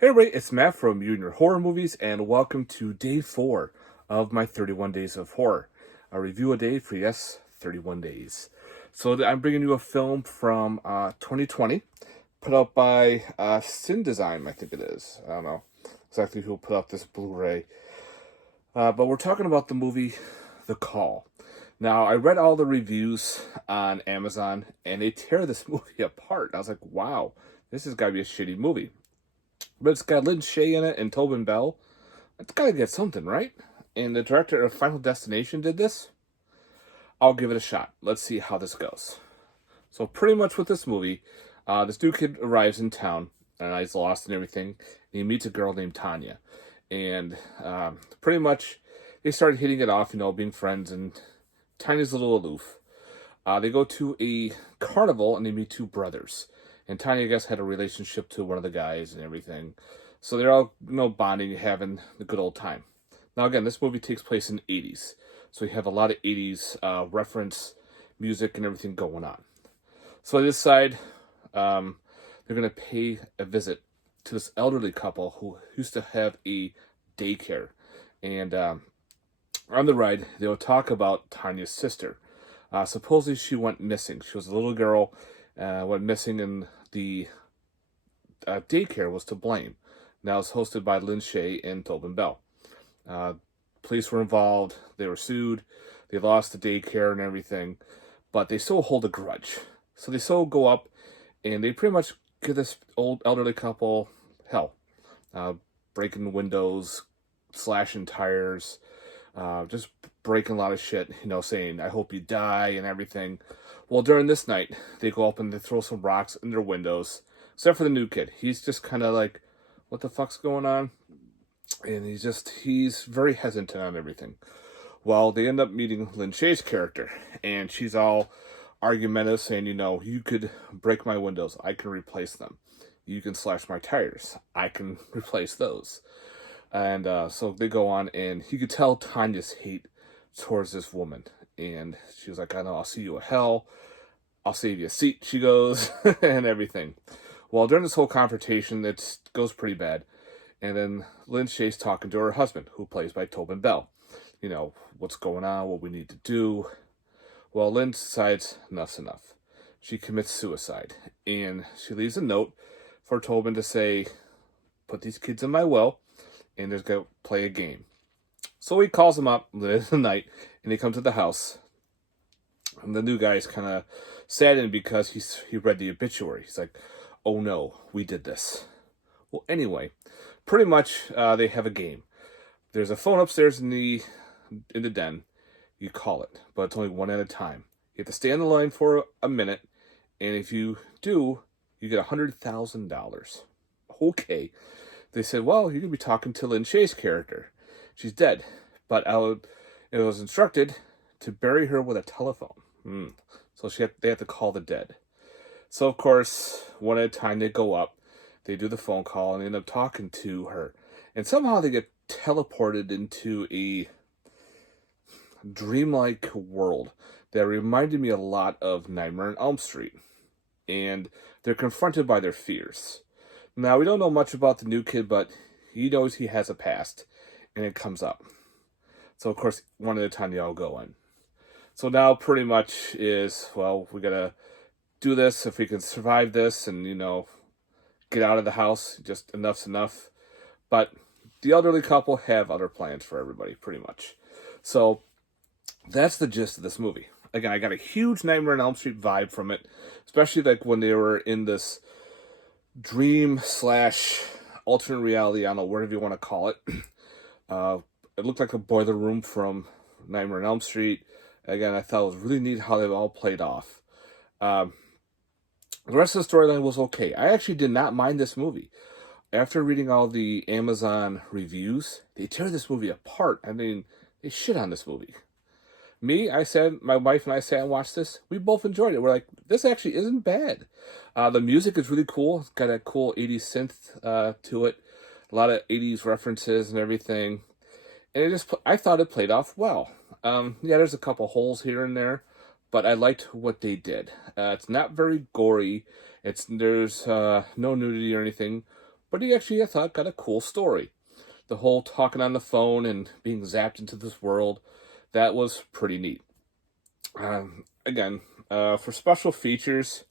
Hey everybody, it's Matt from You and Your Horror Movies, and welcome to day 4 of my 31 Days of Horror. A review a day for, yes, 31 days. So I'm bringing you a film from 2020, put out by Sin Design, I think it is. I don't know exactly who put out this Blu-ray. But we're talking about the movie The Call. Now, I read all the reviews on Amazon, and they tear this movie apart. I was like, wow, this has got to be a shitty movie. But it's got Lin Shaye in it and Tobin Bell. It's got to get something, right? And the director of Final Destination did this. I'll give it a shot. Let's see how this goes. So pretty much with this movie, this new kid arrives in town, and he's lost and everything. And he meets a girl named Tanya. And pretty much they started hitting it off, being friends, and Tanya's a little aloof. They go to a carnival, and they meet two brothers. And Tanya, I guess, had a relationship to one of the guys and everything. So they're all, bonding, having the good old time. Now, again, this movie takes place in the 80s. So you have a lot of 80s reference music and everything going on. So on this side, they're going to pay a visit to this elderly couple who used to have a daycare. And on the ride, they'll talk about Tanya's sister. Supposedly she went missing. She was a little girl, went missing, and the daycare was to blame. Now it's hosted by Lin Shaye and Tobin Bell. Police were involved. They were sued. They lost the daycare and everything, but they still hold a grudge. So they still go up, and they pretty much give this old elderly couple hell, breaking windows, slashing tires, just breaking a lot of shit, saying, "I hope you die," and everything. Well, during this night, they go up and they throw some rocks in their windows, except for the new kid. He's just kind of like, what the fuck's going on? And he's very hesitant on everything. Well, they end up meeting Lin Shaye's character, and she's all argumentative, saying, you could break my windows, I can replace them. You can slash my tires, I can replace those. And so they go on, and you could tell Tanya's hate towards this woman. And she was like, I know, I'll see you at hell. I'll save you a seat, she goes, and everything. Well, during this whole confrontation, it goes pretty bad. And then Lin Shaye's talking to her husband, who plays by Tobin Bell. What's going on, what we need to do. Well, Lin decides enough's enough. She commits suicide. And she leaves a note for Tobin to say, put these kids in my will, and they're going to play a game. So he calls him up in the night, and they come to the house. And the new guy's kind of saddened because he read the obituary. He's like, oh no, we did this. Well, anyway, pretty much they have a game. There's a phone upstairs in the den. You call it, but it's only one at a time. You have to stay on the line for a minute, and if you do, you get $100,000. Okay. They said, well, you're going to be talking to Lin Shaye's character. She's dead, but it was instructed to bury her with a telephone. So they have to call the dead. So, of course, one at a time they go up, they do the phone call, and they end up talking to her. And somehow they get teleported into a dreamlike world that reminded me a lot of Nightmare on Elm Street. And they're confronted by their fears. Now, we don't know much about the new kid, but he knows he has a past, and it comes up. So, of course, one at a time they all go in. So now pretty much is, well, we got to do this. If we can survive this and, get out of the house, just enough's enough. But the elderly couple have other plans for everybody, pretty much. So that's the gist of this movie. Again, I got a huge Nightmare on Elm Street vibe from it, especially like when they were in this dream / alternate reality, I don't know, whatever you want to call it. It looked like a boiler room from Nightmare on Elm Street. Again, I thought it was really neat how they all played off. The rest of the storyline was okay. I actually did not mind this movie. After reading all the Amazon reviews, they tear this movie apart. I mean, they shit on this movie. My wife and I sat and watched this. We both enjoyed it. We're like, this actually isn't bad. The music is really cool. It's got a cool 80s synth to it. A lot of 80s references and everything. And I thought it played off well. There's a couple holes here and there, but I liked what they did. It's not very gory. There's no nudity or anything, but he actually, I thought, got a cool story. The whole talking on the phone and being zapped into this world, that was pretty neat. Again, for special features,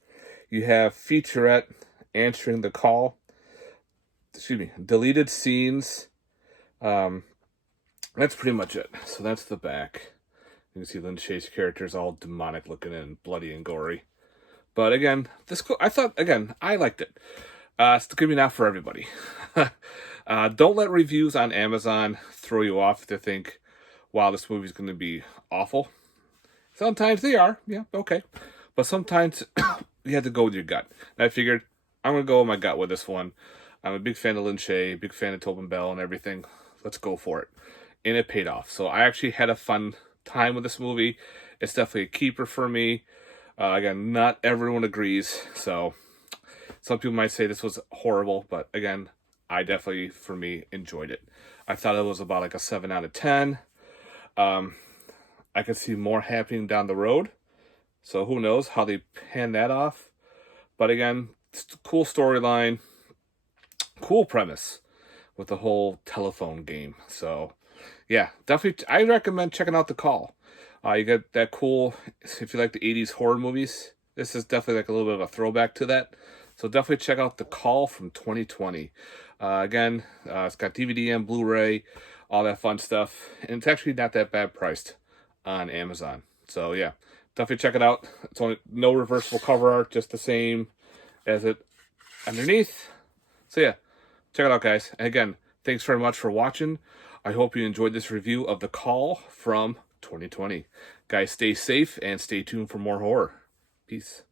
you have featurette, answering the call, deleted scenes. That's pretty much it. So that's the back. You can see Lin Shaye's character is all demonic looking and bloody and gory. But again, I liked it. It's going to be not for everybody. Don't let reviews on Amazon throw you off to think, wow, this movie's going to be awful. Sometimes they are, yeah, okay. But sometimes you have to go with your gut. And I figured, I'm going to go with my gut with this one. I'm a big fan of Lin Shaye, big fan of Tobin Bell and everything. Let's go for it. And it paid off. So I actually had a fun time with this movie. It's definitely a keeper for me. Again, not everyone agrees. So some people might say this was horrible. But again, I definitely, for me, enjoyed it. I thought it was about like a 7 out of 10. I could see more happening down the road. So who knows how they pan that off. But again, cool storyline. Cool premise with the whole telephone game. So yeah, definitely I recommend checking out The Call. You get that cool, if you like the 80s horror movies, this is definitely like a little bit of a throwback to that. So definitely check out The Call from 2020. Again, it's got DVD and Blu-ray, all that fun stuff. And it's actually not that bad priced on Amazon. So yeah, definitely check it out. It's only no reversible cover art, just the same as it underneath. So yeah, check it out, guys. And again, thanks very much for watching. I hope you enjoyed this review of The Call from 2020. Guys, stay safe and stay tuned for more horror. Peace.